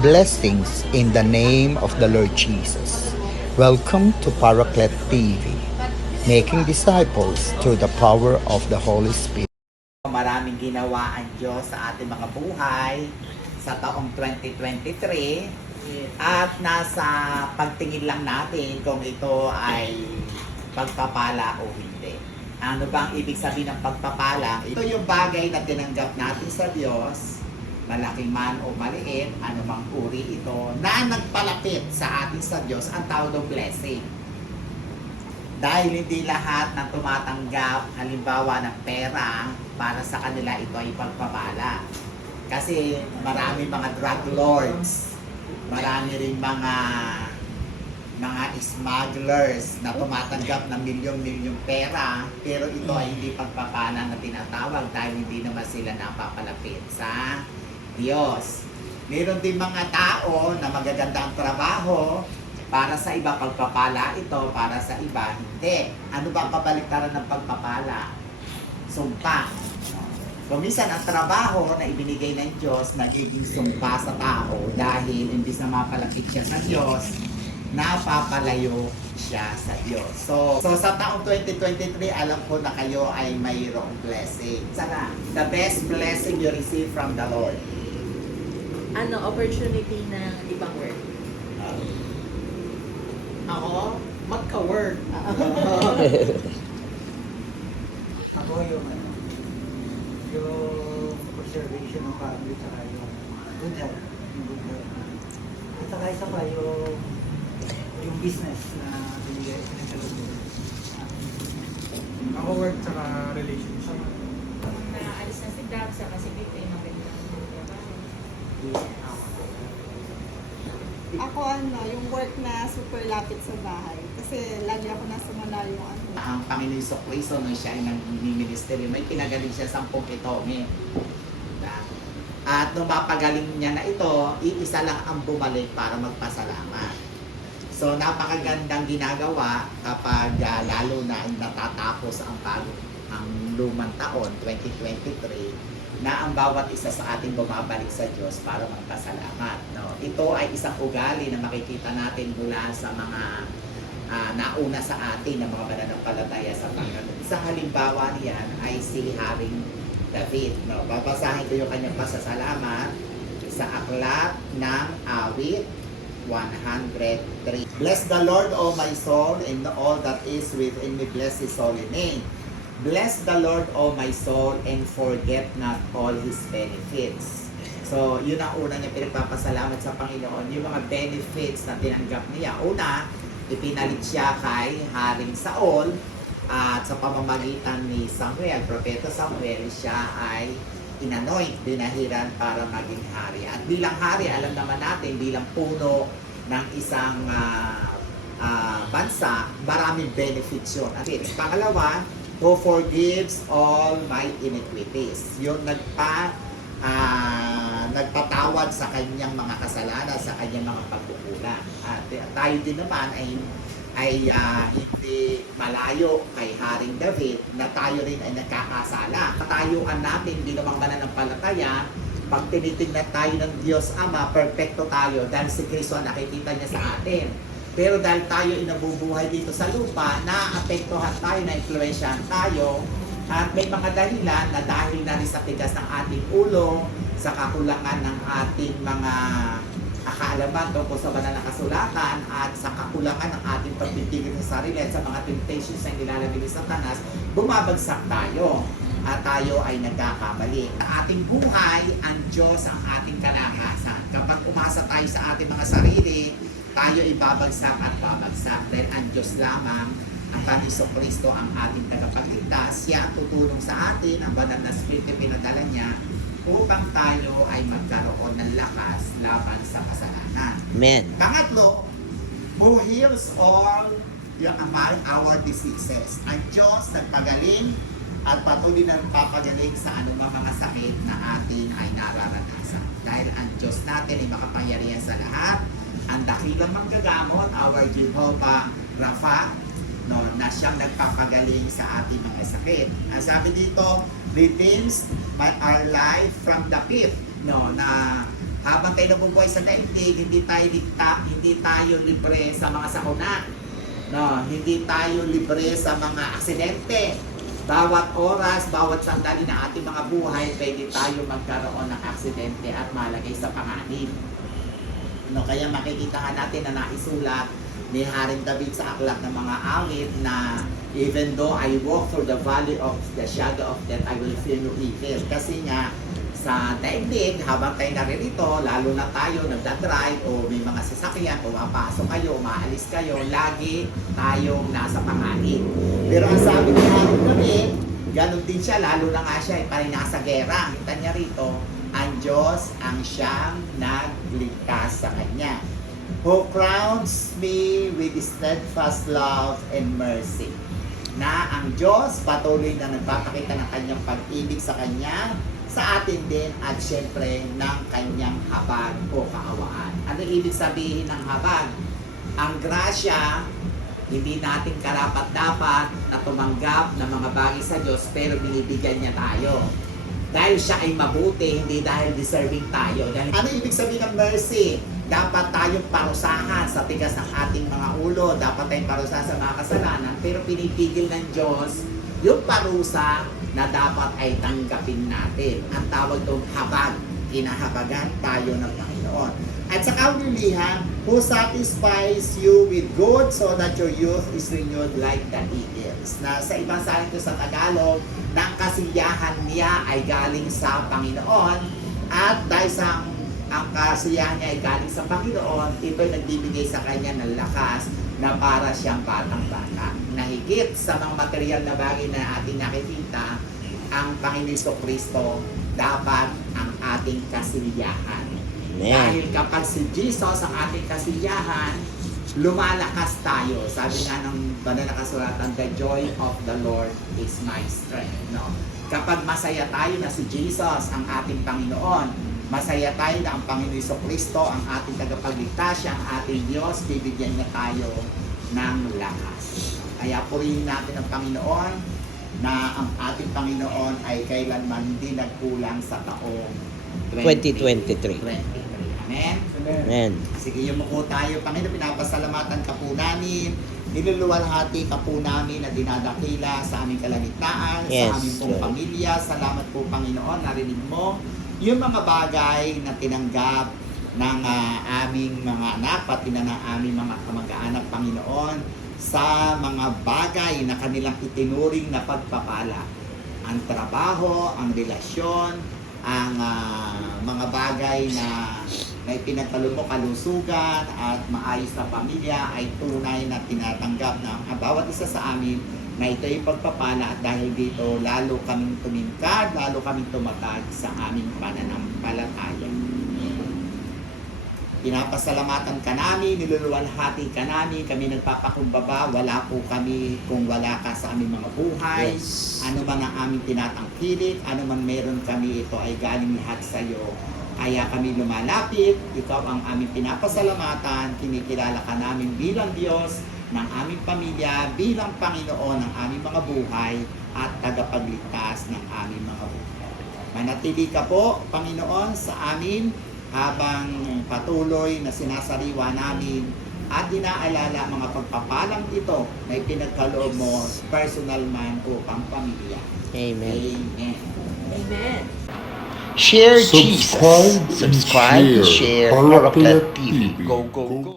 blessings in the name of the Lord Jesus. Welcome to Paraclet TV, making disciples through the power of the Holy Spirit. Maraming ginawa ang Diyos sa ating mga buhay sa taong 2023 at nasa pagtingin lang natin kung ito ay pagpapala o hindi. Ano bang ibig sabihin ng pagpapala? Ito yung bagay na tinanggap natin sa Diyos, malaking man o maliit, anumang uri ito, na nagpalapit sa atin sa Diyos, ang tawag ng blessing. Dahil hindi lahat ng tumatanggap, halimbawa ng pera, para sa kanila ito ay pagpapala. Kasi marami mga drug lords, marami rin mga smugglers na tumatanggap ng milyong-milyong pera, pero ito ay hindi pagpapala na tinatawag dahil hindi naman sila napapalapit sa Diyos. Meron din mga tao na magaganda ang trabaho, para sa iba pagpapala ito, para sa iba hindi. Ano ba ang kabaliktaran ng pagpapala? Sumpa. So, minsan ang trabaho na ibinigay ng Diyos nagiging sumpa sa tao dahil imbis na mapalapit siya sa Diyos, napapalayo siya sa Diyos. So sa taong 2023, alam ko na kayo ay mayroong blessing. Sana, the best blessing you receive from the Lord. Opportunity ng ibang work? Ako, magka-work. Ako yung preservation ng family tsaka yung good health. At saka isa pa yung business na binigay sa loob. Ako work tsaka relationship. Naalis na si Dab sa kasi ay maganda ang trabaho. Ako yung work na super lapit sa bahay. Kasi lagi ako nasa malayo Ang Panginoon Jesucristo nung siya ay nag-ministry, may pinagaling siya 10 itonge. At nung mapagaling niya na ito, iisa lang ang bumalik para magpasalamat. So napakagandang ginagawa kapag lalo na natatapos ang lumang taon, 2023, na ang bawat isa sa ating bumabalik sa Diyos para magpasalamat. No? Ito ay isang ugali na makikita natin mula sa mga nauna sa atin ng mga mananampalataya sa Panginoon. Isang halimbawa niyan ay si Haring David. No? Babasahin ko yung kanyang pasasalamat sa aklat ng Awit 103. Bless the Lord, O my soul, and all that is within me, bless His holy name. Bless the Lord, O my soul, and forget not all His benefits. So, yun ang una niya pinagpapasalamat sa Panginoon, yung mga benefits na tinanggap niya. Una, ipinalit siya kay Haring Saul, at sa pamamagitan ni Samuel, Propeta Samuel, siya ay inanoint, binahiran para maging hari. At bilang hari, alam naman natin, bilang puno ng isang bansa, maraming benefits yun. At pangalawa, who forgives all my iniquities. Yung nagpatawad sa kanyang mga kasalanan, sa kanyang mga pagkukulang. At tayo din naman ay hindi malayo kay Haring David na tayo rin ay nagkakasala. Katayuan natin bilang mananampalataya, pag tinitingnan tayo ng Diyos Ama, perfecto tayo dahil si Kristo ang nakikita niya sa atin. Pero dahil tayo inabubuhay dito sa lupa, naapektuhan tayo, na-influensyahan tayo, at may mga dahilan na dahil na rin sa tigas ng ating ulo, sa kakulangan ng ating mga kaalaman tungkol sa banal na kasulatan, at sa kakulangan ng ating pagpipigil sa sarili at sa mga temptations na nilalagay ni Satanas, bumabagsak tayo at tayo ay nagkakamali. Sa ating buhay, ang Diyos ang ating kalakasan. Kapag umasa tayo sa ating mga sarili, tayo ibabagsak at babagsak dahil ang Diyos lamang, ang Panginoon Kristo ang ating tagapagligtas. Siya ang tutulong sa atin, ang banal na Espiritu pinadala niya upang tayo ay magkaroon ng lakas laban sa kasalanan. Amen. Pangatlo, who heals all our diseases. Ang Diyos nagpagaling at patuloy na nagpapagaling sa anumang mga sakit na atin ay nararanasan. Dahil ang Diyos natin ay makapangyarihan sa lahat, ang dakilang manggagamot, our Jehovah Rapha, no, na siyang nagpapagaling sa ating mga sakit. Ang sabi dito, redeems our life from the pit, no, na Habang tayo nabubuhay sa daigdig, hindi tayo libre sa mga sakuna. No, hindi tayo libre sa mga aksidente. Bawat oras, bawat sandali na ating mga buhay, pwede tayo magkaroon ng aksidente at malagay sa panganib. No, kaya makikita nga natin na naisulat ni Haring David sa aklat ng mga awit na even though I walk through the valley of the shadow of death, I will fear no evil. Kasi nga, sa daigdig, habang tayo naririto, lalo na tayo nagdadrive o may mga sasakyan, pumapasok kayo, umaalis kayo, lagi tayong nasa panganib. Pero ang sabi ni Haring David, ganun din siya, lalo na nga siya, parang nasa gera. Kita niya rito, ang Diyos ang siyang nagligtas sa kanya, who crowns me with steadfast love and mercy. Na ang Diyos patuloy na nagpapakita ng kanyang pag-ibig sa kanya, sa atin din, at syempre ng kanyang habag o kaawaan. Ano ibig sabihin ng habag? Ang grasya, hindi natin karapat-dapat na tumanggap ng mga bagay sa Diyos, pero binibigyan niya tayo. Dahil siya ay mabuti, hindi dahil deserving tayo. Dahil, ano ibig sabihin ng mercy? Dapat tayong parusahan sa tigas ng ating mga ulo. Dapat tayong parusahan sa mga kasalanan. Pero pinipigil ng Diyos yung parusa na dapat ay tanggapin natin. Ang tawag doon habag. Kinahabagan tayo ng Panginoon. At sa kaulihan, who satisfies you with good so that your youth is renewed like the eagles. Na sa ibang salin ko sa Tagalog, na ang kasiyahan niya ay galing sa Panginoon, at dahil sa ang kasiyahan niya ay galing sa Panginoon, ito'y nagbibigay sa kanya ng lakas na para siyang batang-bata. Nahigit sa mga material na bagay na ating nakikita, ang Panginoon Kristo dapat ang ating kasiyahan. Dahil kapag si Jesus ang ating kasiyahan, lumalakas tayo. Sabi nga ng banal na kasulatan, the joy of the Lord is my strength. No? Kapag masaya tayo na si Jesus ang ating Panginoon, masaya tayo na ang Panginoon Kristo ang ating tagapagligtas, siya ang ating Diyos, bibigyan niya tayo ng lakas. Kaya purihin natin ang Panginoon, na ang ating Panginoon ay kailanman hindi nagkulang sa taong 2023. Amen? Amen. Sige, yumuko tayo. Panginoon, pinapasalamatan ka po namin. Niluluwalhati ka po namin na dinadakila sa aming kalagitnaan, Yes, sa aming pong Lord. pamilya. Salamat po, Panginoon, narinig mo yung mga bagay na tinanggap ng aming mga anak, pati na ng aming mga kamag-anak, Panginoon, sa mga bagay na kanilang itinuring na pagpapala. Ang trabaho, ang relasyon, ang mga bagay na ipinagkaloob mo, kalusugan at maayos na pamilya ay tunay na tinatanggap ng bawat isa sa amin na ito ay pagpapala, at dahil dito lalo kaming tumingkad, lalo kaming tumatag sa aming pananampalataya. Pinapasalamatan ka namin, niluluwalhati ka namin, kami nagpapakumbaba, wala po kami kung wala ka sa aming mga buhay. Yes. Ano man ang aming tinatangkilik, ano man meron kami, ito ay galing lahat sa iyo. Kaya kami lumalapit, ikaw ang aming pinapasalamatan, kinikilala ka namin bilang Diyos ng aming pamilya, bilang Panginoon ng aming mga buhay at tagapagligtas ng aming mga buhay. Manatili ka po, Panginoon, sa amin habang patuloy na sinasariwa namin at inaalala mga pagpapalang ito na ipinagkaloob mo personal man o pang pamilya. Amen. Amen. Amen. Share Subscribe Jesus. Subscribe, and share share Paraclet Paraclet TV. TV. Go, go, go.